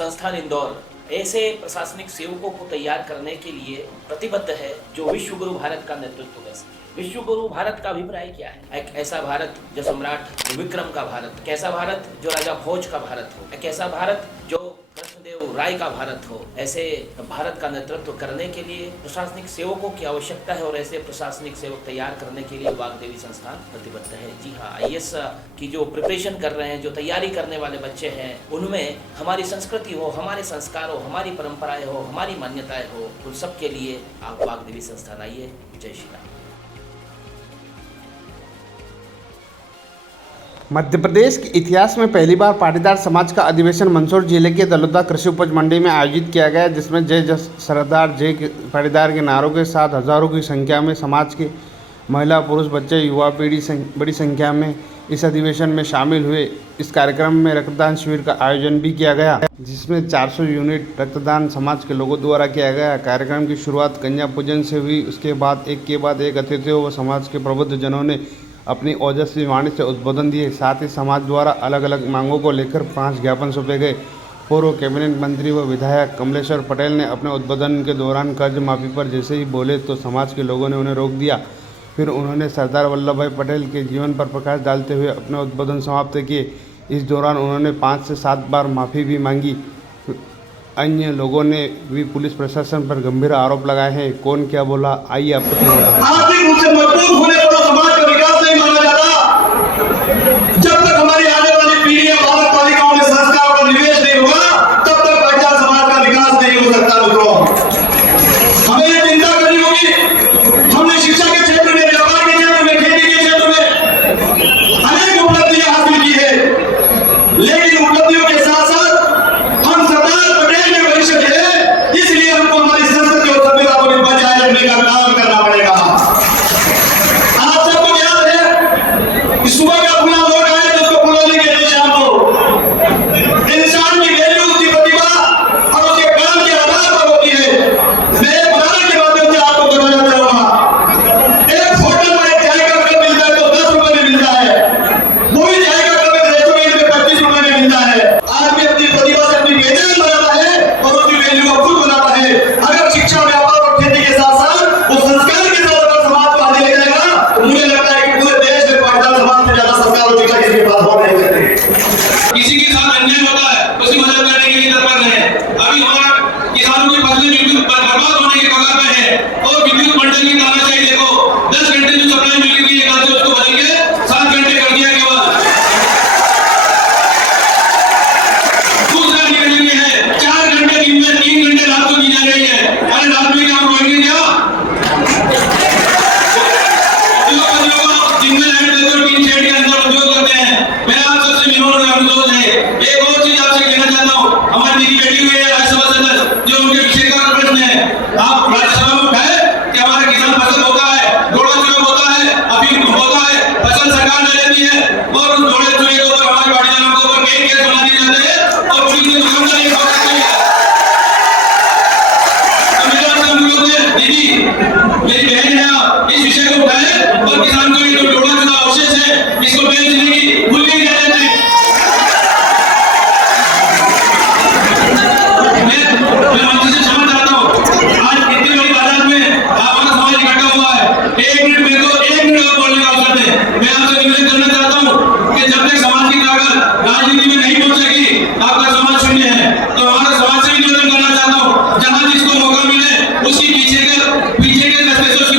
संस्थान इंदौर ऐसे प्रशासनिक सेवकों को तैयार करने के लिए प्रतिबद्ध है जो विश्व गुरु भारत का नेतृत्व कर सके। विश्व गुरु भारत का अभिप्राय क्या है? एक ऐसा भारत जो सम्राट विक्रम का भारत, कैसा भारत जो राजा भोज का भारत हो, एक ऐसा भारत जो कृष्णदेव राय का भारत हो। ऐसे भारत का नेतृत्व करने के लिए प्रशासनिक सेवकों की आवश्यकता है और ऐसे प्रशासनिक सेवक तैयार करने के लिए वाग्देवी संस्थान प्रतिबद्ध है। जी हाँ, IAS की जो प्रिपरेशन कर रहे हैं, जो तैयारी करने वाले बच्चे हैं, उनमें हमारी संस्कृति हो, हमारे संस्कार हो, हमारी परंपराएं हो, हमारी मान्यताएं हो, उन सब के लिए आप वाग्देवी संस्थान आइए। जय श्री राम। मध्य प्रदेश के इतिहास में पहली बार पाटीदार समाज का अधिवेशन मंदसौर जिले के दलोदा कृषि उपज मंडी में आयोजित किया गया, जिसमें जय जस सरदार जय पाटीदार के नारों के साथ हजारों की संख्या में समाज के महिला, पुरुष, बच्चे, युवा पीढ़ी बड़ी संख्या में इस अधिवेशन में शामिल हुए। इस कार्यक्रम में रक्तदान शिविर का आयोजन भी किया गया, जिसमें 400 यूनिट रक्तदान समाज के लोगों द्वारा किया गया। कार्यक्रम की शुरुआत कन्या पूजन से हुई। उसके बाद एक के बाद एक अतिथियों व समाज के प्रबुद्ध जनों ने अपनी ओजस्वी वाणी से उद्बोधन दिए। साथ ही समाज द्वारा अलग अलग मांगों को लेकर 5 ज्ञापन सौंपे गए। पूर्व कैबिनेट मंत्री व विधायक कमलेश्वर पटेल ने अपने उद्बोधन के दौरान कर्ज माफी पर जैसे ही बोले तो समाज के लोगों ने उन्हें रोक दिया। फिर उन्होंने सरदार वल्लभ भाई पटेल के जीवन पर प्रकाश डालते हुए अपने उद्बोधन समाप्त किए। इस दौरान उन्होंने 5 से 7 बार माफ़ी भी मांगी। अन्य लोगों ने भी पुलिस प्रशासन पर गंभीर आरोप लगाए हैं। कौन क्या बोला, आइए आपको आर्थिक रूप से मजबूत होने पर समाज का विकास नहीं माना जाता। जब तक हमारी आने वाली पीढ़ी बालक बालिकाओं में संस्कारों का निवेश नहीं होगा, तब तक पाटीदार समाज का विकास नहीं हो सकता। मित्रों, हमें ये चिंता करनी होगी। हमने शिक्षा के क्षेत्र में, व्यापार के क्षेत्र में, खेती के क्षेत्र में अनेक उपलब्धियां हासिल की है, लेकिन उपलब्धियों के साथ साथ हम सरदार पटेल के वंशज हैं, इसलिए हमको हमारी संस्कृति और सभ्यता को बचाए रखने का काम करना पड़ेगा। आप सबको याद है कि सुबह का खुला लोग आए तो उसको बुलाने के लिए शाम को इंसान की वैल्यू उसकी प्रतिभा और उसके काम के आधार पर होती है। मैं एक उदाहरण के माध्यम से आपको बताना चाहूंगा। एक होटल में एक चाय का कप मिलता है तो 10 रुपए में मिलता है, वही चाय का कप एक रेस्टोरेंट में 25 रुपए में मिलता है। आदमी अपनी प्रतिभा से अपनी पहचान बनाता है और उसकी वैल्यू को खुद बनाता है। अगर शिक्षा, व्यापार और खेती के साथ साथ वो संस्कार के साथ अगर समाज को आगे ले जाएगा तो मुझे लगता है कि पूरे देश में पाटीदार समाज से ज्यादा संस्कार और शिक्षा किसी के पास हो नहीं सकते। किसी के साथ अन्याय होता है उसकी मदद करने के लिए तत्पर रहे। अभी हमारा किसानों की फसलें बिल्कुल बर्बाद होने के कगार पे है और विद्युत मंडल की तानाशाही देखो, 10 घंटे जो सप्लाई मिल रही है कल से उसको बदल के 7 घंटे कर दिया केवल। दूसरा निकलने है 4 घंटे दिन में, 3 घंटे रात को दी जा रही है। अरे रात में क्या हम रोएंगे क्या? दिन में लाइट देते और 3 शेड के अंदर उद्योग करते हैं। मेरा आप सबसे विनम्र अनुरोध है, एक और चीज आपसे कहना चाहता हूँ। हमारी दीदी बैठी हुई है राज्यसभा सदस्य, जो उनके विषय का प्रश्न है, आप राज्यसभा में उठाए कि हमारा किसान फसल होता है, डोड़ा चुनाव होता है, अफीम होता है, फसल सरकार ले लेती है और उस डोड़े चुने के ऊपर हमारे पाटीदारों के ऊपर कई केस बना दिए जाते हैं और पुलिस ने मामला नहीं पकड़ती है। तो मेरा आपसे अनुरोध है, दीदी मेरी बहन है, इस विषय को उठाए और किसान को ये जो डोड़ा चुनाव अवशेष है इसको बेचने की भूल नहीं जाने दें। मैं आपसे क्षमा चाहता हूँ, आज इतनी बड़ी तादाद में हमारा समाज इकट्ठा हुआ है। 1 मिनट मेरे को 1 मिनट और बोलने का अवसर दें। मैं आपसे निवेदन करना चाहता हूँ कि जब तक समाज की ताकत राजनीति में नहीं पहुंचेगी, आपका समाज शून्य है। तो हमारा समाज से भी निवेदन करना चाहता हूँ, जहाँ जिसको मौका मिले उसकी पीछे के दस्ते से उसकी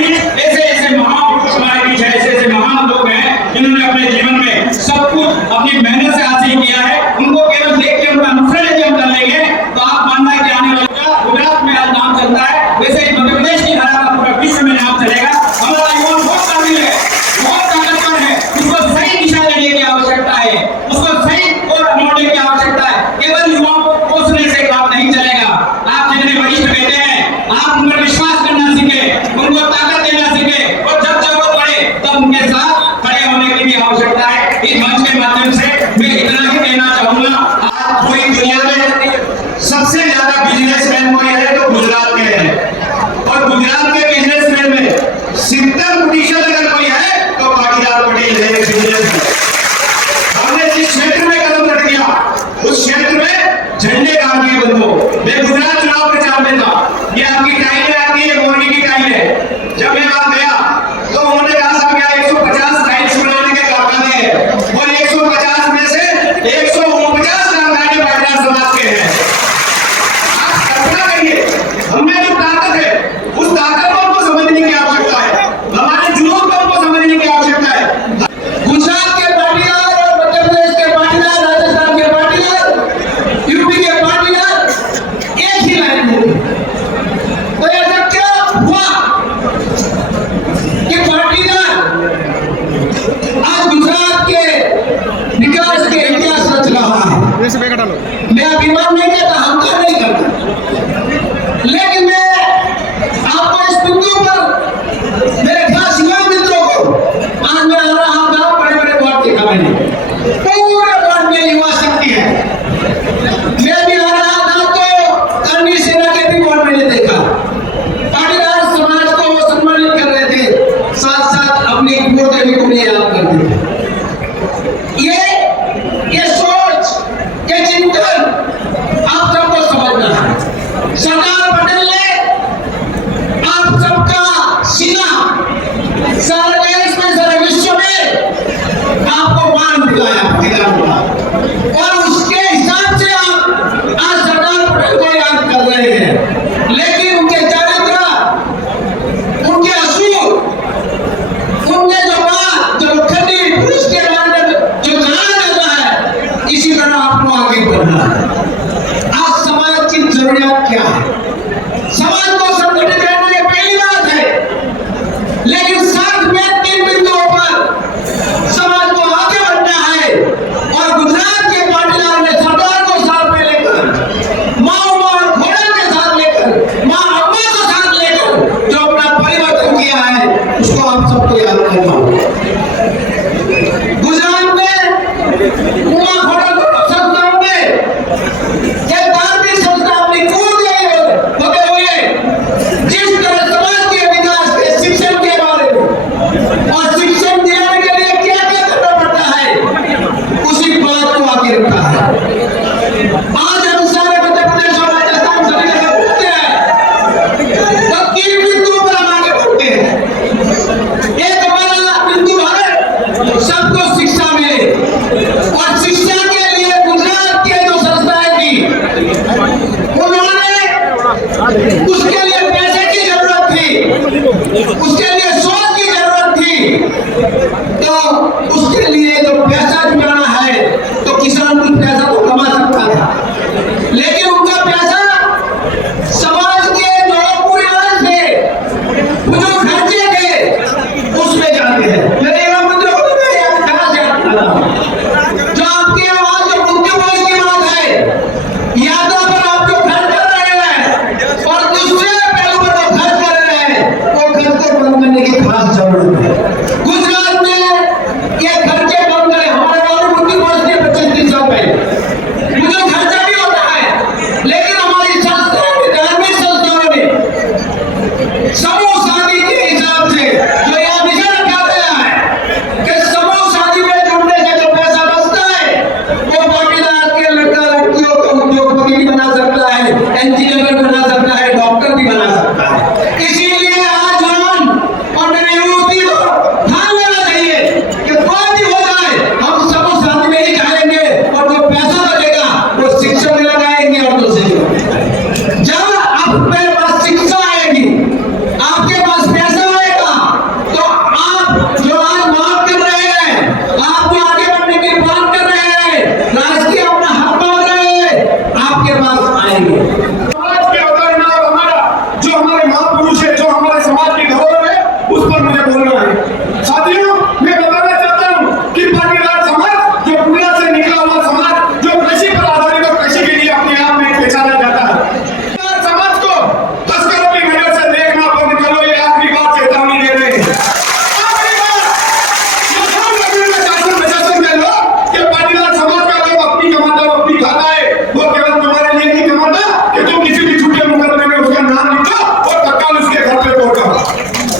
बीच ऐसे ऐसे महापुरुष हमारे बीच है, ऐसे ऐसे महान लोग हैं जिन्होंने अपने जीवन में सब कुछ अपनी मेहनत से हासिल किया है। उनको केवल देख के उनका अनुसरण यदि हम कर लेंगे तो आप मानना है कि आने वाले का गुजरात में आज नाम चलता है, वैसे ही मध्य प्रदेश की धारा का पूरा विश्व में नाम चलेगा। हमारा युवा बहुत काबिल है, बहुत ताकतवर है, उसको सही दिशा देने की आवश्यकता है, उसको सही और मोड़ने की आवश्यकता है। केवल युवाओं को कोसने से काम नहीं चलेगा। आप जितने वरिष्ठ बेटे हैं, आप उन पर विश्वास करना सीखे, उनको ताकत देना सीखे और जब जरूरत पड़े तब उनके साथ खड़े होने की भी आवश्यकता है। इस मंच के माध्यम से मैं इतना ही कहना चाहूंगा। आज पूरी दुनिया में सबसे ज्यादा बिजनेसमैन कोई है तो गुजरात के हैं, और गुजरात के बिजनेसमैन में 70% अगर कोई है तो पाटीदार पटेल है बिजनेस में। हमने जिस क्षेत्र में कदम रख दिया उस क्षेत्र में झंडे गाड़ दिए बंदों। मैं गुजरात चुनाव प्रचार में था, ये आपकी टाइलें आती है, मोरनी की टाइलें। जब मैं वहां गया तो उन्होंने कहा साहब यहाँ 150 टाइल्स बनाने के कारखाने हैं और 150 में से 149 कारखाने पाटीदार समाज के हैं। आप कल्पना करिए, हमें जो ताकत है उस ताकत को हमको समझने की आवश्यकता है, हमारे जुनून को हमको समझने की आवश्यकता है। गुजरात के पाटीदार और मध्य प्रदेश के पाटीदार, राजस्थान के पाटीदार, यूपी के पाटीदार एक ही लाइन में। तो ऐसा क्या हुआ कि पाटीदार आज गुजरात के विकास के इतिहास रच रहा है? मैं अभिमान नहीं करता, अहंकार नहीं करता, लेकिन मैं आपको इस बिंदु पर मेरे खास युवा मित्रों को, आज मैं आ रहा था, बड़े बड़े वार्ड देखा मैंने, पूरे वार्ड में युवा शक्ति है। मैं भी आ रहा था तो कर्णी सेना के भी वार्ड मैंने देखा, पाटीदार समाज को वो सम्मानित कर रहे थे, साथ साथ अपनी गुरु देवी को भी याद करते थे। ये सोच, ये चिंतन आप सबको समझना है। सरदार पटेल ने आप सबका सीना सारे देश में, सारे विश्व में आपको मान दिलाया पाटीदारों का, और उसके हिसाब से आप आज सरदार पटेल को याद कर रहे हैं। लेकिन उनके चरित्र, उनके असूल, उनने जो बात, जो खड़ी पुरुष के बारे में जो जाना जाता है, इसी तरह आपको आगे बढ़ना है। आज समाज की जरूरत क्या है? समाज को संगठित करना ये पहली बात है, लेकिन साथ में 3 बिंदुओं पर समाज को आगे बढ़ना है। और गुजरात के पाटीदार ने सरदार को साथ में लेकर, माँ और घोड़ा के साथ लेकर, माँ अम्मा को साथ लेकर जो अपना परिवर्तन किया है, उसको आप सबको याद करना होगा। गुजरात में उमा घोड़ा को संस्थाओं में एक धार्मिक संस्था अपनी कूद गई होते हुए जिस तरह समाज के विकास के, शिक्षण के बारे में और शिक्षण दिलाने के लिए क्या क्या करना पड़ता है, उसी बात को आगे रखा है। आज हम सारे मध्य प्रदेश और राजस्थान सभी जगह घूमते हैं तो 3 बिंदुओं पर हम आगे बढ़ते हैं। एक हमारा बिंदु है सबको शिक्षा मिले, और शिक्षा के लिए गुजरात के जो संस्थाएं थी उन्होंने उसके लिए पैसे की जरूरत थी, उसके लिए सोच की जरूरत थी, तो उसके लिए जो पैसा जुटाना है तो किसान कुछ पैसा तो कमा सकता था, लेकिन उनका पैसा समाज के जो परिवार थे, जो खर्चे थे, उसमें जाते हैं। मेरे युवा मित्रों को मैं याद करना चाहता हूं, जो आपकी आवाज जो मुद्दे बोल की बात है, यात्रा पर आप जो खर्च कर रहे हैं और दूसरे पहलू पर जो खर्च कर रहे हैं, वो खर्च को बंद करने की खास जरूरत है। गुजरात में ये खर्चे बंद करें, हमारे गाँव बुद्धि पहुंचती है 25-30 साल पहले, मुझे खर्चा भी होता है, लेकिन हमारी संस्थाओं में, धार्मिक संस्थाओं में समूह शादी के हिसाब से जो यह विजन रखा गया है कि समूह शादी में जुड़ने से जो पैसा बचता है वो पाटीदार के लड़का लड़कियों को उद्योगपति भी बना सकता है, इंजीनियर भी बना सकता है, डॉक्टर भी बना सकता है। इसीलिए आज हम और मेरे युवती को ध्यान उस पर मुझे बोलना है। साथियों, मैं बताना चाहता हूँ कि पाटीदार समाज जो पूरा से निकला हुआ समाज, जो कृषि पर आधारित और कृषि के लिए अपने आप में पहचाना जाता है, पाटीदार समाज को तस्करों की नजर से देखना बंद करो। ये आखिरी बार चेतावनी दे रहे हैं। आखिरी बार ये सब लगने में शासन प्रशासन के लोग कि पाटीदार समाज का लोग अपनी कमाता है, अपनी खाता है, वो केवल तुम्हारे लिए नहीं कमाता कि तुम किसी भी झूठे मुकदमे में उसका नाम लिखो और तत्काल उसके घर पे पहुंचो।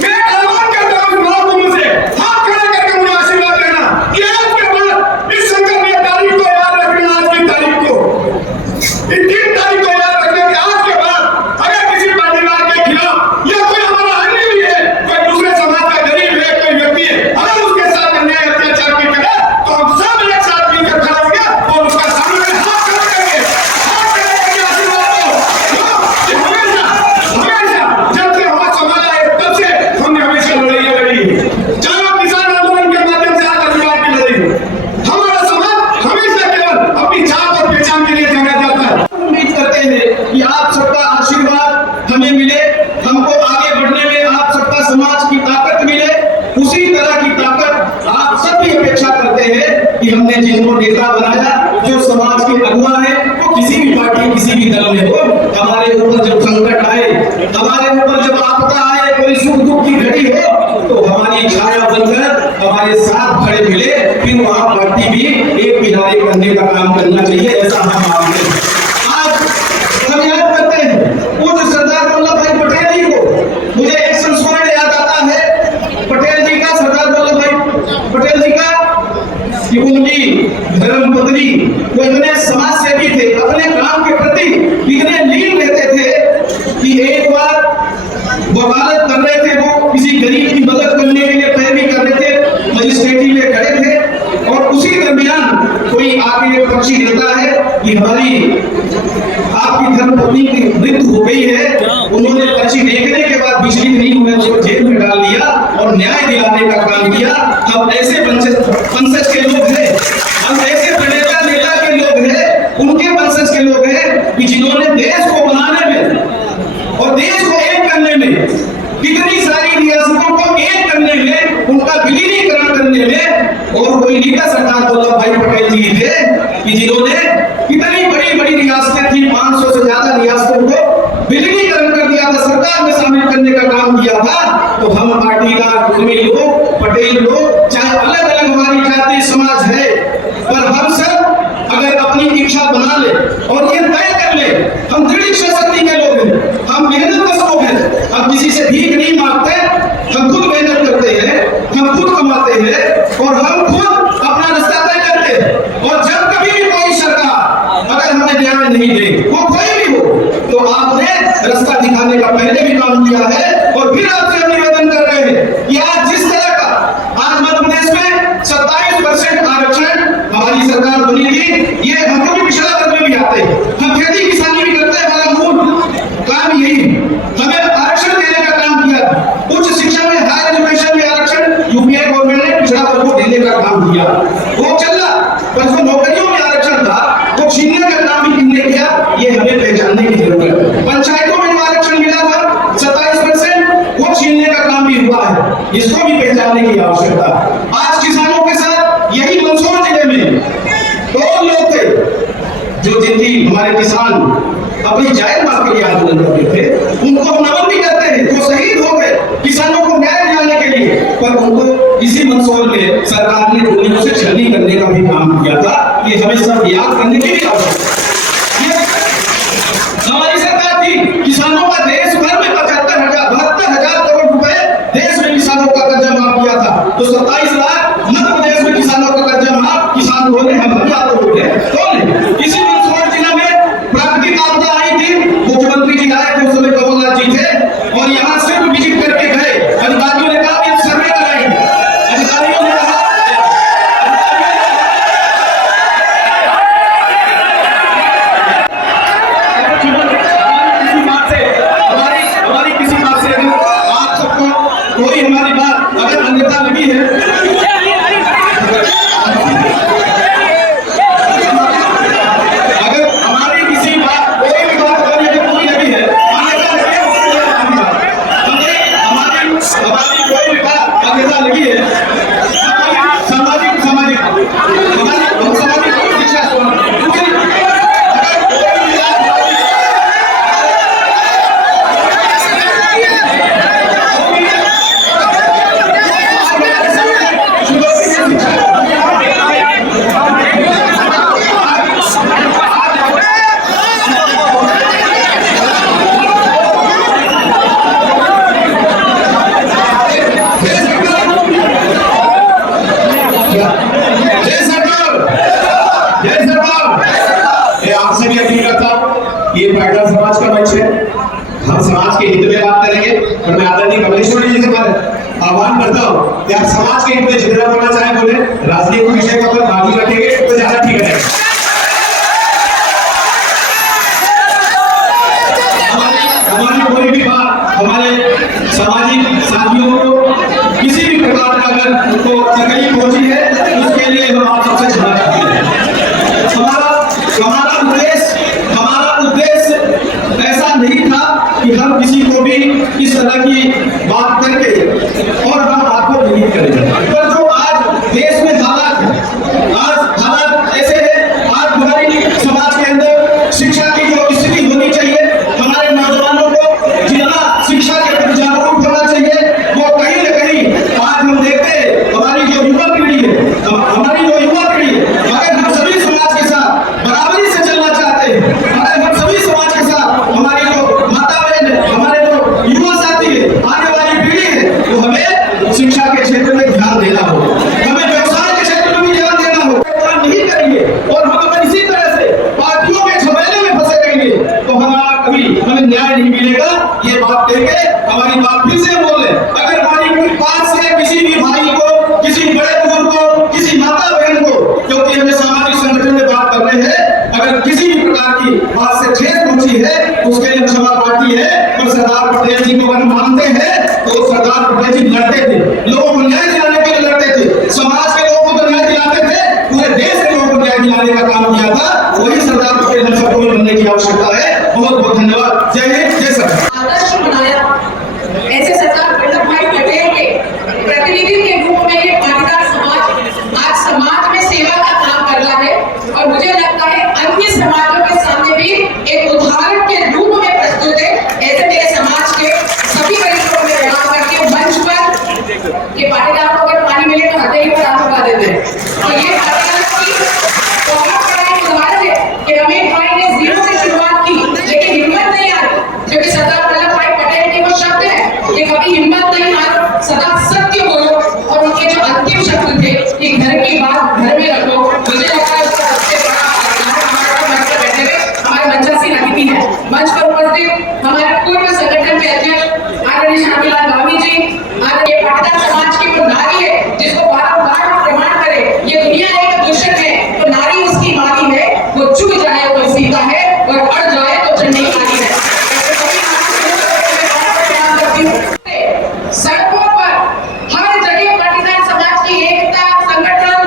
मैं आह्वान करता हूँ महाकुंभ से, हाथ खड़े करके मुझे आशीर्वाद देना कि आज के बाद इस संकल्प तारीख को याद रखना। आज की तारीख को, इन 3 तारीख को याद रखना कि आज के बाद अगर किसी पाटीदार के खिलाफ या कोई हमारा अन्य भी है, कोई दूसरे समाज का गरीब है, कोई व्यक्ति है, अगर उसके साथ अन्याय अत्याचार भी करे तो हम सब एक साथ मिलकर खड़े होंगे और उसका सामने हाथ खड़ा करेंगे। हाथ खड़ा करके आशीर्वाद दो कि हमेशा हमेशा जब से हमारा समाज आए तब से हमने हमेशा लड़ाइयाँ लड़ी है। चाहे वो किसान आंदोलन के माध्यम से आज अधिकार की लड़ाई हो, हमारा समाज हमेशा केवल अपनी छाप और पहचान के लिए जाना जाता है। उम्मीद करते हैं कि आप सबका आशीर्वाद हमें मिले, हमको आगे बढ़ने में आप सबका समाज की ताकत मिले। उसी तरह की ताकत आप सब भी अपेक्षा करते हैं कि हमने जिनको नेता बनाया, जो समाज के अगुवा है, वो किसी भी पार्टी किसी भी दल में हो, हमारे ऊपर जब संकट आए, हमारे ऊपर जब आपदा आए, कोई सुख दुख की घड़ी हो, तो हमारी छाया बनकर हमारे साथ खड़े मिले। फिर वहां पार्टी भी एक किनारे करने का काम करना चाहिए, ऐसा हम मानते हैं। आज हम याद करते हैं वो जो सरदार वल्लभ भाई पटेल जी को, मुझे एक संस्मरण याद आता है पटेल जी का, सरदार वल्लभ भाई पटेल जी का, कि उनकी धर्मपत्नी वो इतने समाज सेवी थे, अपने काम के प्रति इतने लीन रहते थे कि एक बार वकालत कर रहे थे, वो किसी गरीब की मदद करने के लिए पैरवी कर रहे थे, मजिस्ट्रेटी में खड़े थे और उसी दरमियान कोई आके पक्षी देता है कि हमारी आपकी धर्मपत्नी की मृत्यु हो गई है। उन्होंने पर्ची देखने के बाद बिजली नहीं हुए, उसको जेल में डाल दिया और न्याय दिलाने का काम किया। हम ऐसे वंशज के लोग हैं, हम ऐसे प्रणेता नेता के लोग हैं, उनके वंशज के लोग हैं कि जिन्होंने देश को बनाने में और देश को एक करने में, कितनी सारी रियासतों को एक करने में, उनका विलीनीकरण करने में, और कोई लीडर सरदार वल्लभ भाई पटेल जी थे कि जिन्होंने कितनी बड़ी बड़ी रियासतें थी, 500 से ज्यादा रियासतों को विलीनीकरण कर दिया था, सरकार में शामिल करने का काम किया था। तो हम पाटीदार कुर्मी लोग, पटेल लोग, चाहे अलग अलग हमारी जाति समाज है, पर हम सब अगर अपनी इच्छा बना ले और ये तय कर ले, हम दृढ़ इच्छा शक्ति के लोग हैं, हम मेहनत लोग हैं, हम किसी से भीख नहीं मांगते, हम खुद मेहनत करते हैं, हम खुद कमाते हैं और हम खुद अपना रास्ता तय करते हैं। और जब कभी भी कोई सरकार अगर हमें न्याय नहीं दे, वो कोई भी हो, तो आपने रास्ता दिखाने का पहले भी काम किया है और फिर आपसे निवेदन कर रहे हैं कि आज जिस तरह का आज मध्य प्रदेश में 27% आरक्षण हमारी सरकार बनी थी, ये हमको भी पिछड़ा वर्ग में भी आते हैं, हम खेती किसानी भी करते हैं, हमारा मूल काम यही हमें आरक्षण देने का काम किया। उच्च शिक्षा में, हायर एजुकेशन में आरक्षण यूपीए गवर्नमेंट ने पिछड़ा वर्ग को देने का काम किया, वो चल रहा। पर जो नौकरियों में आरक्षण था वो छीनने का काम भी किसने किया, ये हमें पहचानने की जरूरत है। पंचायतों में जो आरक्षण मिला था 27%, वो छीनने का काम भी हुआ है, इसको भी पहचानने की आवश्यकता है। आज किसानों के साथ यही मंदसौर जिले में 2 लोग थे जो जिनकी हमारे किसान अपनी जायज मांग के लिए आंदोलन करते थे, उनको हम नमन भी करते हैं, जो शहीद हो गए किसानों को न्याय दिलाने के लिए, पर उनको इसी मंदसौर में सरकार ने गोलियों से छलनी करने का भी काम किया था। ये हमें सब याद करने की भी आवश्यकता है। हमारी सरकार थी, किसानों का देश भर में 72,000 करोड़ रुपए देश में किसानों का कर्जा माफ किया था, तो 27 लाख मध्य प्रदेश में किसानों का कर्जा माफ किसान बोले, हम याद हो गए तो इसी मंदसौर जिला में प्राकृतिक आपदा आई थी, मुख्यमंत्री जी आए थे, उस समय कमलनाथ जी थे और यहाँ सिर्फ विजिट करके गए, अधिकारियों ने कहा कि सर्वे कराएंगे, अधिकारियों ने कहा हमारी किसी बात से आप सबको कोई हमारी बात अगर अन्यथा लगी है, अगर हमारी किसी बात कोई भी बात करने में कोई लगी है, हमारी कोई भी आगेता लगी है सामाजिक सामाजिक हम सामाजिक शिक्षा आपसे भी अपील करता हूं, ये पाटीदार समाज का मंच है, हम समाज के हित में बात करेंगे। और मैं आदरणीय कमलेश्वर जी से आह्वान करता हूं कि आप समाज के हित में जितना बोलना चाहें बोले, राजनीतिक विषय को अगर बाजू रखेंगे तो ज्यादा ठीक रहेगा। हमारी कोई भी बात हमारे सामाजिक साथियों को किसी भी प्रकार का अगर उनको तकलीफ पहुंची है, उसके लिए हम आप सबसे क्षमा चाहते हैं। हमारा उद्देश्य ऐसा नहीं था कि हम किसी को भी इस तरह की बात करके और हम आपको विनीत करें, पर जो आज देश में हालात है, आज हालात ऐसे हैं, आज हमारी समाज के अंदर शिक्षा की जो स्थिति होनी चाहिए, हमारे नौजवानों को जितना शिक्षा के प्रति जागरूक होना चाहिए, वो कहीं न कहीं आज हम देखते हैं हमारी जो युवा पीढ़ी है, अगर हम सभी समाज के साथ बराबरी से चलना चाहते हैं, अगर हम सभी समाज के साथ हमारी जो माता बहन है, हमारे जो युवा साथी है, आने वाली पीढ़ी है, तो हमें शिक्षा के क्षेत्र में ध्यान देना होगा, हमें व्यवसाय के क्षेत्र में भी ध्यान देना होगा। नहीं करेंगे और हम अगर इसी तरह से पार्टियों के झमेले में फंसे रहेंगे तो हमारा कभी हमें न्याय नहीं मिलेगा। ये बात कह के हमारी बात फिर से बोले, अगर हमारी पास से किसी भी भाई को, किसी बड़े बुजुर्ग को, किसी माता बहन को, क्योंकि हमें सामाजिक संगठन में बात कर रहे हैं, अगर किसी भी प्रकार की बात से ठेस पहुंची है, उसके लिए क्षमा पार्टी है। और सरदार पटेल जी को अगर मानते हैं तो सरदार पटेल जी लड़ते थे, लोगों को न्याय दिलाने के लिए लड़ते थे, समाज के लोगों को तो न्याय दिलाते थे, पूरे देश के लोगों को न्याय दिलाने का काम किया था। वही सरदार पटेल हम सबको बनने की आवश्यकता है। बहुत बहुत धन्यवाद। जय हिंद, जय सरकार। आदर्श बनाया, ऐसे सरदार वल्लभ भाई पटेल के प्रतिनिधि के रूप में ये पाटीदार समाज आज समाज में सेवा का काम कर रहा है, और मुझे लगता है अन्य समाजों के सामने भी एक उदाहरण के रूप में प्रस्तुत है। ऐसे मेरे समाज के सभी वरिष्ठों में बात करके मंच पर ये पाटीदार को अगर पानी मिले तो हृदय ही बड़ा लगा देते हैं। तो ये पाटीदार की बहुत बड़ा एक उदाहरण है कि रमेश भाई ने जीरो से शुरुआत की, लेकिन हिम्मत नहीं हारी, क्योंकि सरदार वल्लभ भाई पटेल के वो शब्द है कि कभी हिम्मत नहीं हारो, सदा सत्य बोलो, और उनके जो अंतिम शब्द थे कि घर की बात घर में रखो। मुझे लगता है उसका सबसे बड़ा हमारे मंच पर बैठे हुए हमारे मंचासीन अतिथि है, मंच पर उपस्थित हमारे पूर्व संगठन के अध्यक्ष आदरणीय शांतिलाल गावी जी, आदरणीय पाटीदार समाज की वो नारी है जिसको बार-बार प्रमाण करे ये दुनिया एक दूषण है, तो नारी उसकी मानी है, वो चुक जाए तो सीता है और अड़ जाए तो चंडी मानी है। सड़कों पर हर जगह पाटीदार समाज की एकता, संगठन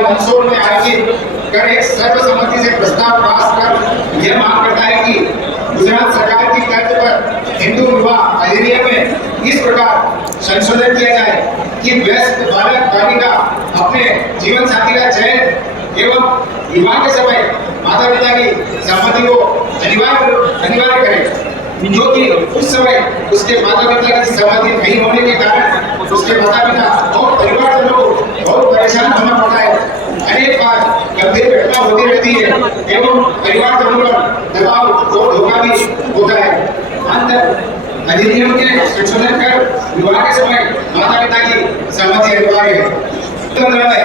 जिला मंदसौर में आयोजित कर एक सर्वसम्मति से प्रस्ताव पास कर यह मांग करता है कि गुजरात सरकार की तर्ज पर हिंदू विवाह अधिनियम में इस प्रकार संशोधन किया जाए कि वयस्क बालक बालिका अपने जीवन साथी का चयन एवं विवाह के समय माता पिता की सहमति को अनिवार्य करें, जो कि उस समय उसके माता पिता की सहमति नहीं होने के कारण उसके माता पिता और परिवारजनों को बहुत परेशान होना पड़ता है। अनेक बार गंभीर घटना होती रहती है एवं परिवारजनों पर दबाव और धोखा भी होता है। अंत अधिनियम के संशोधन कर विवाह के समय माता पिता की सहमति अनिवार्य है।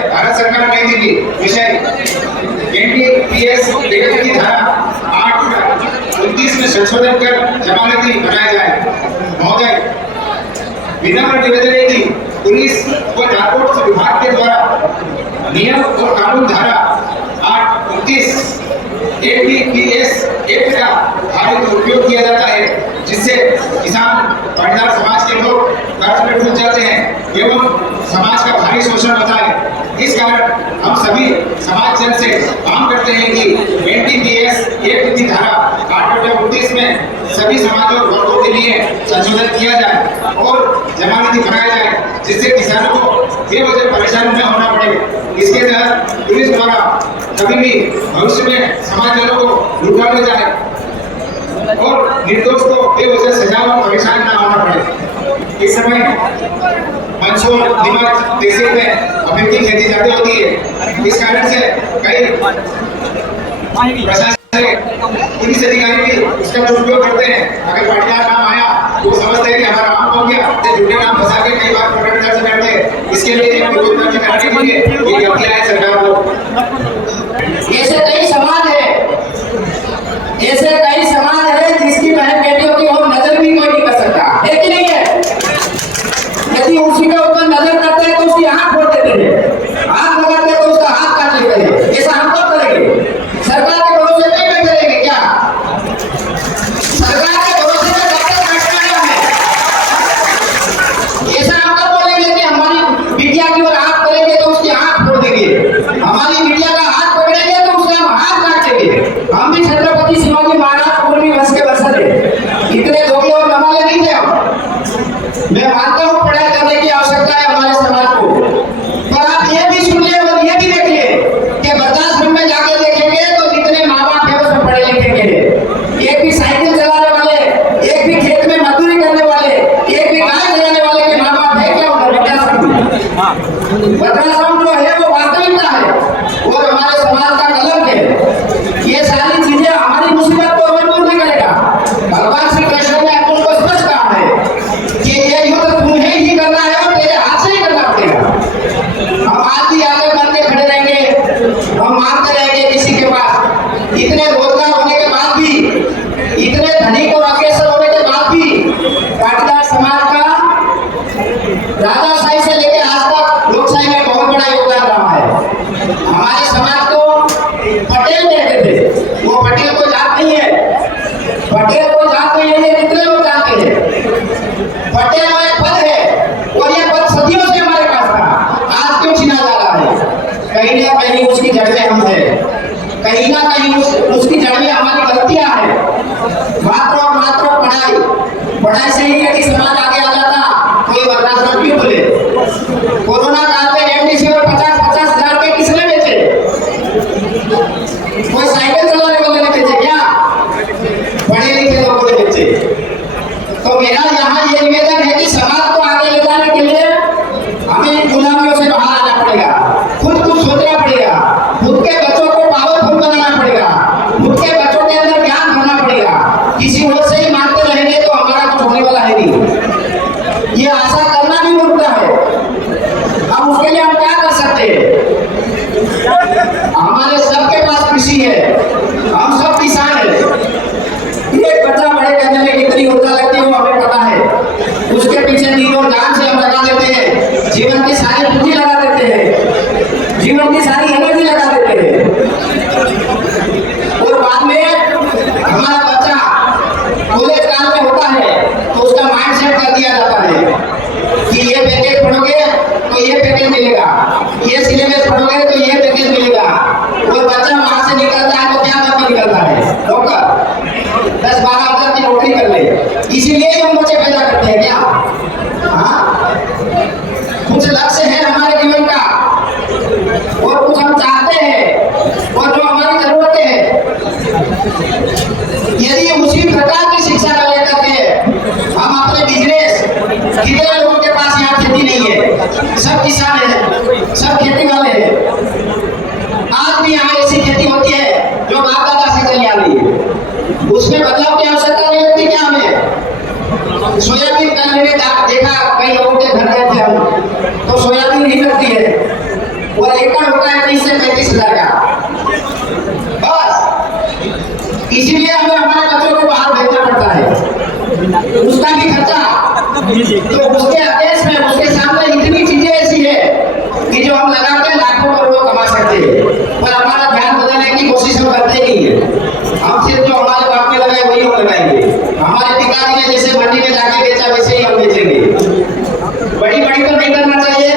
भारत सरकार नई दिल्ली विषय एनडीपीएस की धारा 829 में संशोधन कर जमानती बनाया जाए। महोदय, विनम्र निवेदन है कि पुलिस व नारकोटिक्स विभाग के द्वारा नियम और कानून धारा 829 एनडीपीएस एक्ट का भारी उपयोग किया जाता है, जिससे किसान पाटीदार समाज के लोग कर्ज में डूब जाते हैं एवं समाज का भारी शोषण होता है। इस कारण हम सभी समाज जन से मांग करते हैं कि एनडीपीएस एक्ट की धारा 829 में सभी समाज और वर्गों के लिए संशोधन किया जाए और जमानती बनाया जाए, जिससे किसानों को बेवजह परेशान न होना पड़े। इसके तहत पुलिस द्वारा कभी भी भविष्य में समाजजनों को लूटा न जाए और निर्दोष को बेवजह सजा और परेशान न होना पड़े। इस समय मंदसौर, नीमच, तहसील में अफीम की खेती ज्यादा होती है। इस कारण से कई प्रशासन पुलिस अधिकारी भी उसका दुरुपयोग करते हैं। अगर पाटीदार नाम आया तो वो समझते हैं कि हमारा नाम हो गया, तो झूठे नाम फंसा के कई बार प्रकरण दर्ज करते हैं। इसके लिए विरोध दर्ज करने के लिए ये गलतियां है सरकार को। ऐसे कई समाज है, ऐसे कई समाज है जिसकी बहन बेटियों की ओर नजर भी कोई नहीं कर सकता है कि नहीं है? यदि उसी के ऊपर नजर करते हैं तो उसकी आंख फोड़ देते हैं, आंख लगाते हैं तो उसका हाथ काट लेते हैं। ऐसा हम कब करेंगे? सरकार के भरोसे नहीं बैठे रहेंगे क्या? सरकार के भरोसे में डॉक्टर काटना है। ऐसा हम कब बोलेंगे कि हमारी बिटिया की ओर आंख करेंगे तो उसकी आंख फोड़ देंगे, हमारी बिटिया का हाथ पकड़ेंगे तो उसका हम हाथ काट देंगे। हम भी छत्रपति शिवाजी महाराज पूर्वी वंश के वंशज हैं, इतने धोखे और नमाले नहीं थे हम। मैं मानता हूँ पढ़ाई करने की आवश्यकता है हमारे समाज को, पर आप ये भी सुन ले और ये भी देख ले कि वृद्धाश्रम में जाके देखेंगे तो जितने माँ बाप है उसमें पढ़े लिखे के, एक भी साइकिल चलाने वाले, एक भी खेत में मजदूरी करने वाले, एक भी गाय चलाने वाले के माँ बाप है क्या उधर वृद्धाश्रम में? वृद्धाश्रम जो है वो वास्तविकता है और हमारे समाज का कलंक है। ये सारी चीजें हमारी मुसीबत को और दूर नहीं करेगा। भगवान श्री कृष्ण ने अपन को स्पष्ट कहा है कि ये युद्ध तुम्हें ही करना है और तेरे हाथ से ही करना पड़ेगा। हम आज भी आगे बन के खड़े रहेंगे, हम मांगते रहेंगे किसी के पास, इतने रोजगार होने के बाद भी, इतने धनिक और अग्रसर होने के बाद भी पाटीदार समाज का राजाशाही से लेकर आज तक लोकशाही में बहुत बड़ा योगदान रहा है। हमारे समाज को पटेल कहते थे, वो पटेल को जात नहीं है, पटेल को जात नहीं है, ये कितने लोग जानते हैं? पटेल वो एक पद है और ये पद सदियों से हमारे पास था, आज क्यों छीना जा रहा है? कहीं ना कहीं उसकी जड़ में हम हैं, कहीं ना कहीं उसकी जड़ में हमारी गलतियां हैं। मात्र और मात्र पढ़ाई से ही यदि समाज आगे आ जाता, कोई वृद्धाश्रम क्यों बोले? कोरोना काल में रेमडेसिविर 50-50 हजार के किसने बेचे? कोई साइकिल चलाने वाले ने बेचे क्या? पढ़े लिखे लोगों ने बेचे। तो मेरा यहाँ ये निवेदन है कि समाज को आगे ले जाने के लिए हमें गुलामियों से बाहर आना पड़ेगा, खुद कुछ सोचना पड़ेगा, खुद के बच्चों को पावरफुल बनाना पड़ेगा, खुद के बच्चों के अंदर ज्ञान भरना पड़ेगा। किसी और से ही मांगते रहेंगे तो हमारा कुछ होने वाला है नहीं। ये आशा करना भी मूर्खता है। अब उसके लिए हम क्या कर सकते हैं? हमारे सबके पास कृषि है, हम सब किसान हैं। एक बच्चा बड़े करने में कितनी ऊर्जा लगती है वो हमें पता है। उसके पीछे दिल और जान से हम लगा देते हैं, जीवन की सारी पूंजी लगा देते हैं, जीवन की सारी एनर्जी लगा देते हैं, और बाद में हमारा बच्चा कॉलेज काल में होता है तो उसका माइंड सेट कर दिया जाता है कि ये पैकेज पढ़ोगे तो ये पैकेज मिलेगा, ये सिलेबस पढ़ोगे तो ये नौकर 10-12 हजार की नौकरी कर ले, इसीलिए हम बच्चे पैदा करते हैं क्या? हाँ, कुछ लक्ष्य है हमारे जीवन का और कुछ हम चाहते हैं और जो हमारी जरूरतें हैं, यदि उसी प्रकार की शिक्षा को लेकर के हम अपने बिजनेस, कितने लोगों के पास यहाँ खेती नहीं है, सब किसान है, सब खेती वाले हैं, आज भी यहाँ ऐसी खेती होती है जो बाप दादा से चली आ रही है, उसमें बदलाव की आवश्यकता नहीं होती क्या? हमें सोयाबीन का मैंने देखा, कई लोगों के घर गए थे हम, तो सोयाबीन नहीं लगती है और एकड़ होता है 30 से 35 हजार का, बस इसीलिए हमें हमारे बच्चों को बाहर भेजना पड़ता है, उसका भी खर्चा, तो उसके आदेश में उसके सामने इतनी चीजें ऐसी है कि जो हम लगा के लाखों करोड़ों कमा सकते हैं, पर हमारा ध्यान बदलने की कोशिश हम करते नहीं है। हम सिर्फ जो हमारे बाप में लगाए वही हम लगाएंगे, हमारे पिताजी ने जैसे मंडी में जाके बेचा वैसे ही हम बेचेंगे। बड़ी बड़ी तो नहीं करना चाहिए,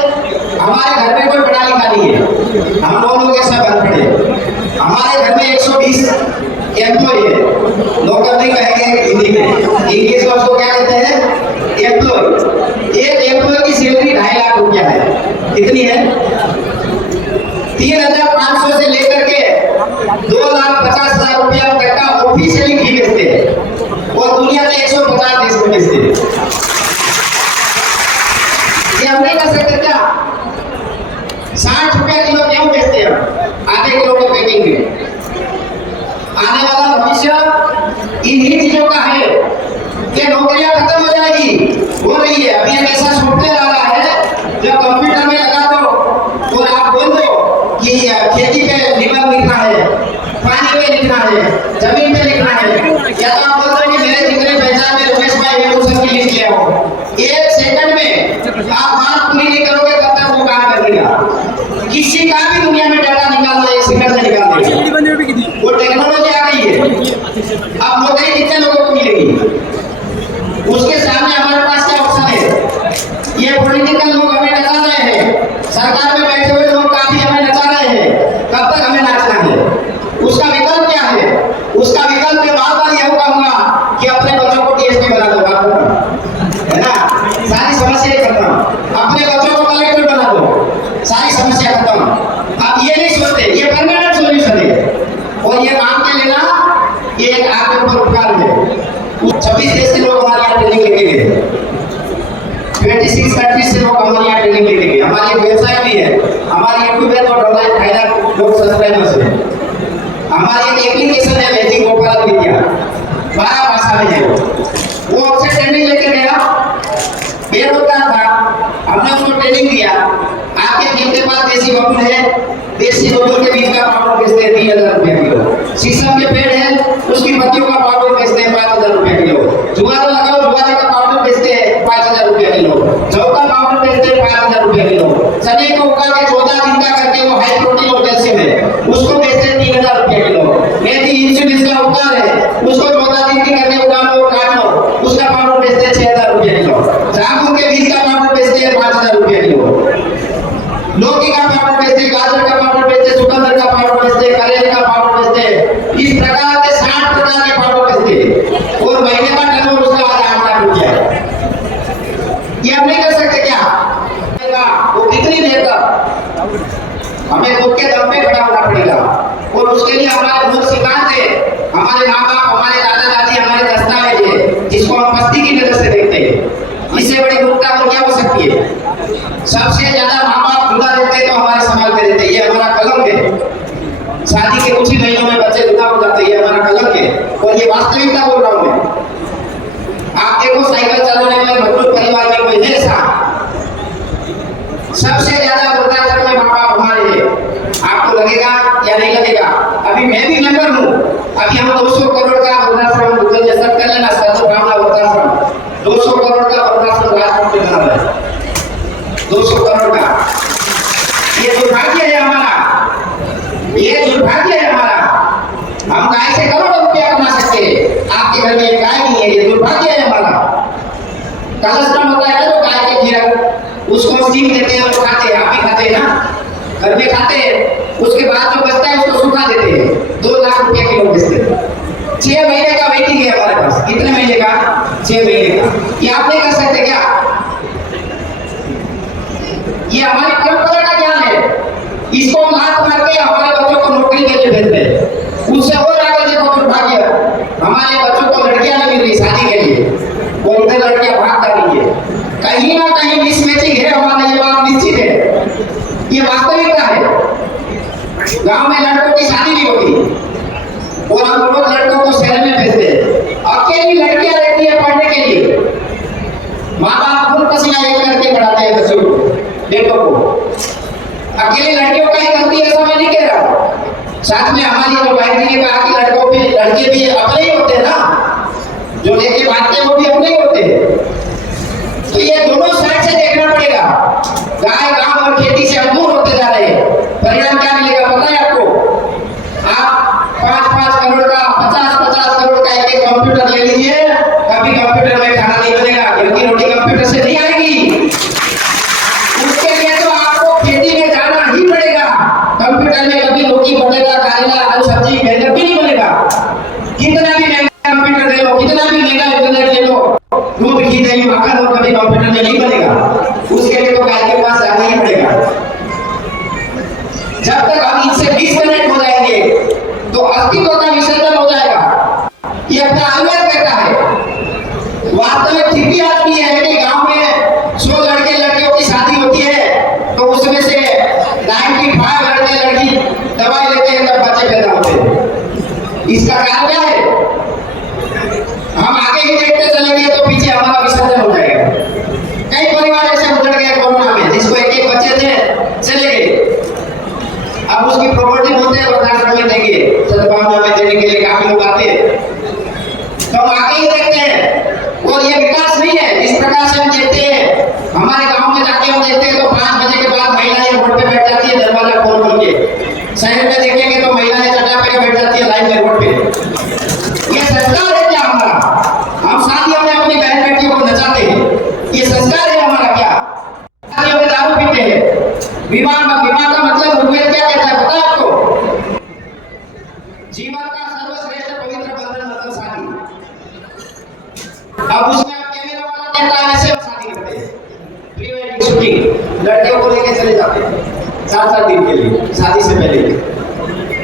हमारे घर में कोई पढ़ा लिखा नहीं है, हम दोनों के सब अनपढ़ हैं, हमारे घर में 120 एम्प्लॉय है, नौकर नहीं कहेंगे हिंदी में, इंग्लिश में उसको क्या कहते हैं? एम्प्लॉय। एक एम्प्लॉय की सैलरी 2.5 लाख रुपया है, कितनी है? 3,500 से लेकर के 2,50,000 रुपया तक का ऑफिशियली फी बेचते हैं और दुनिया के 150 देश में बेचते हैं। ये हम नहीं कर सकते क्या? 60 रुपया किलो गेहूं बेचते हैं, आधे किलो के पैकिंग में। आने वाला भविष्य इन्हीं चीजों का है कि नौकरियां खत्म हो जाएगी, हो रही है। अभी एक ऐसा सॉफ्टवेयर आ रहा है जो कंप्यूटर में लगा दो और आप बोल दो कि खेती पे निबंध लिखना है, पानी पे लिखना है, जमीन पे लिखना है, या तो आप बोल दो कि मेरे जितने पहचान में रमेश भाई है उन सबकी लिस्ट ले आओ। 1 सेकंड में आप बात पूरी नहीं करोगे तब तक वो काम कर देगा। किसी का भी दुनिया में डाटा निकालना 1 सेकंड में निकाल देगा, वो टेक्नोलॉजी आ गई है। अब नौकरी कितने लोगों को मिलेगी? उसके सामने हमारे पास क्या ऑप्शन है? ये पॉलिटिकल लोग हमें नचा रहे हैं, सरकार में बैठे हुए लोग काफी हमें नचा रहे हैं, कब तक हमें नाचना है? उसका विकल्प क्या है? उसका विकल्प मैं बार-बार यह कहूंगा कि अपने बच्चों को डीएसपी बना दो, है ना? सारी समस्या खत्म। अपने बच्चों को कलेक्टर बना दो, सारी समस्या खत्म। आप ये नहीं सोचते, ये परमानेंट सॉल्यूशन है और ये काम के लेना ये एक आपके ऊपर उपकार है। 26 देश के लोग हमारे यहाँ ट्रेनिंग लेके गए, 26 कंट्रीज से लोग हमारे यहाँ ट्रेनिंग लेके गए। हमारी एक वेबसाइट भी है, हमारी यूट्यूब है तो 2.5 लाख लोग सब्सक्राइबर्स हैं। हमारी एक एप्लीकेशन है मैजिक गोपाल विद्या, 12 भाषा में है। वो हमसे ट्रेनिंग लेके गया, बेरोजगार था, हमने उसको ट्रेनिंग दिया। आपके खेत के पास देसी बबूल है, देसी बबूल के बीज का पाउडर बेचते हैं 3,000 रुपया किलो। शीशम के पेड़ है, उसकी पत्तियों का पाउडर बेचते हैं 5,000 रुपया किलो। जुआर लगाओ, जुआरे का पाउडर बेचते हैं 5,000 रुपया किलो। जौ का पाउडर बेचते हैं 5,000 रुपया किलो। चने को उगा के 14 दिन का करके वो हाई प्रोटीन और कैल्शियम है, उसको बेचते हैं 3,000 रुपया किलो। मेथी इंसुलिन का उपकार है, उसको 14 दिन की करके उगा लो, काट लो, उसका पाउडर बेचते हैं 6,000 रुपया किलो। जामुन के बीज का पाउडर बेचते हैं 5,000 रुपया किलो। लौकी का पाउडर बेचते हैं, गाजर का पाउडर बेचते हैं, चुकंदर का पाउडर बेचते हैं, करेले का पाउडर बेचते हैं। इस प्रकार के 60 प्रकार के पाउडर बेचते हैं और महीने का टर्नओवर उसका 8 लाख रुपया है। ये हम नहीं कर सकते क्या? वो कितनी देर तक हमें खुद के दम पे खड़ा होना पड़ेगा और उसके लिए हमारे मूल सिद्धांत है, हमारे माँ बाप, हमारे दादा दादी, हमारे दस्तावेज है जिसको हम पस्ती की नजर से देखते हैं। इससे बड़ी मूर्खता और क्या हो सकती है? सबसे ज्यादा माँ बाप जुदा देते तो हमारे समाज में देते, ये हमारा कलंक है। शादी के कुछ ही महीनों में बच्चे जुदा हो जाते, ये हमारा कलंक है और ये वास्तविकता बोल रहा हूँ मैं। आप देखो साइकिल चलाने वाले मजदूर परिवार में कोई है ऐसा? सबसे ज्यादा वृद्धाश्रम में माँ बाप हमारे हैं। आपको लगेगा या नहीं लगेगा? अभी मैं भी मेंबर हूँ, अभी हम 200 करोड़ का वृद्धाश्रम गूगल जैसा कर लेना, सदभावना वृद्धाश्रम 200 करोड़ का वृद्धाश्रम राजकोट में बना है, 200 करोड़ का। ये दुर्भाग्य है हमारा, ये दुर्भाग्य है हमारा। हम गाय से करोड़ों रुपया कमा सकते हैं, आपके घर में एक गाय नहीं है, ये दुर्भाग्य है हमारा। कलस्ट्रम होता है ना तो गाय के खीरा, उसको सीम देते हैं और खाते हैं, आप भी खाते हैं ना, घर में खाते हैं। उसके बाद जो बचता है उसको सुखा देते हैं, 2 लाख रुपया किलो बेचते हैं। ये आप नहीं कर सकते क्या? ये हमारी परंपरा का ज्ञान है। इसको हम हाथ मार के हमारे बच्चों को नौकरी देके भेजते हैं। उससे और आगे देखो दुर्भाग्य, हमारे बच्चों को लड़कियां नहीं मिल रही शादी के लिए, वो इधर लड़कियां भाग जा रही है। कहीं ना कहीं मिसमैचिंग है हमारा, ये बात निश्चित है, ये वास्तविकता है। गांव में लड़कों की शादी नहीं होती और हम लोग लड़कों को शहर में भेजते हैं। अकेली लड़कियां रहती है पढ़ने के लिए, माँ बाप खून पसीना एक करके पढ़ाते हैं बच्चों को, बेटों को। अकेली लड़कियों का ही गलती ऐसा मैं नहीं कह रहा। साथ में हमारी जो बहन जी ने कहा कि लड़कों पे लड़के भी अपने ही होते हैं ना, जो लेके भागते हैं वो भी अपने ही होते हैं। तो ये दोनों साइड से देखना पड़ेगा। गाय गांव और खेती से हम दूर होते जा रहे हैं। परिणाम क्या मिलेगा पता है आपको? आप 5-5 करोड़ का, 50-50 करोड़ का एक कंप्यूटर ले लीजिए, कभी कंप्यूटर में खाना नहीं बनेगा, क्योंकि रोटी कंप्यूटर से नहीं आएगी। उसके लिए तो आपको खेती में जाना ही पड़ेगा। कंप्यूटर में कभी लौकी बनेगा, करेला, आलू, सब्जी, बैंगन भी नहीं बनेगा। कितना भी महंगा कंप्यूटर ले लो, कितना भी महंगा इंटरनेट ले लो, दूध घी दही माखन और कभी कंप्यूटर में नहीं बनेगा। उसके लिए तो गाय के पास जाना ही पड़ेगा। जब तक हम इनसे डिस्कनेक्ट हो जाएंगे तो अस्तित्व का विसर्जन हो जाएगा। ये अपना अनुवाद करता है। वास्तव में ठीक आदमी है कि गांव में 100 लड़के लड़कियों की शादी होती है तो उसमें से 95 लड़के लड़की दवाई लेते हैं तब बच्चे पैदा होते हैं। इसका कारण क्या है? हम आगे ही देखते चलेंगे तो पीछे हमारा विसर्जन हो जाएगा। कई परिवार ऐसे उजड़ गए कोरोना में, जिसको एक बच्चे थे चले गए। अब उसकी प्रॉपर्टी बोलते हैं वृद्धाश्रम में देंगे, सद्भावना में देने के लिए काफी लोग आते हैं। तो हम आगे ही देखते हैं और ये विकास नहीं है। जिस प्रकार से हम देखते हैं, हमारे गांव में जाके हम देखते हैं तो 5 बजे के बाद महिलाएं रोड पे बैठ जाती है दरवाजा खोल खोल के। शहर में देखेंगे तो महिलाएं चटा पे बैठ जाती है लाइन में रोड पे। ये संस्कार है क्या हमारा? हम शादियों में अपनी बहन बेटियों को नचाते हैं, ये संस्कार है हमारा क्या? शादियों में दारू पीते हैं। विवाह का मतलब ऋग्वेद क्या कहता है पता है आपको? जीवन का सर्वश्रेष्ठ पवित्र बंधन मतलब शादी। अब उसमें आप कैमरा वाला कहता है ऐसे हम शादी करते हैं, प्री वेडिंग शूटिंग, लड़कियों को लेके चले जाते हैं 4-4 दिन के लिए शादी से पहले।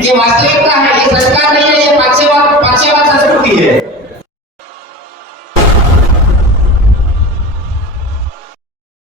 ये वास्तविकता है, ये संस्कार नहीं है, ये पक्षपात संस्कृति है।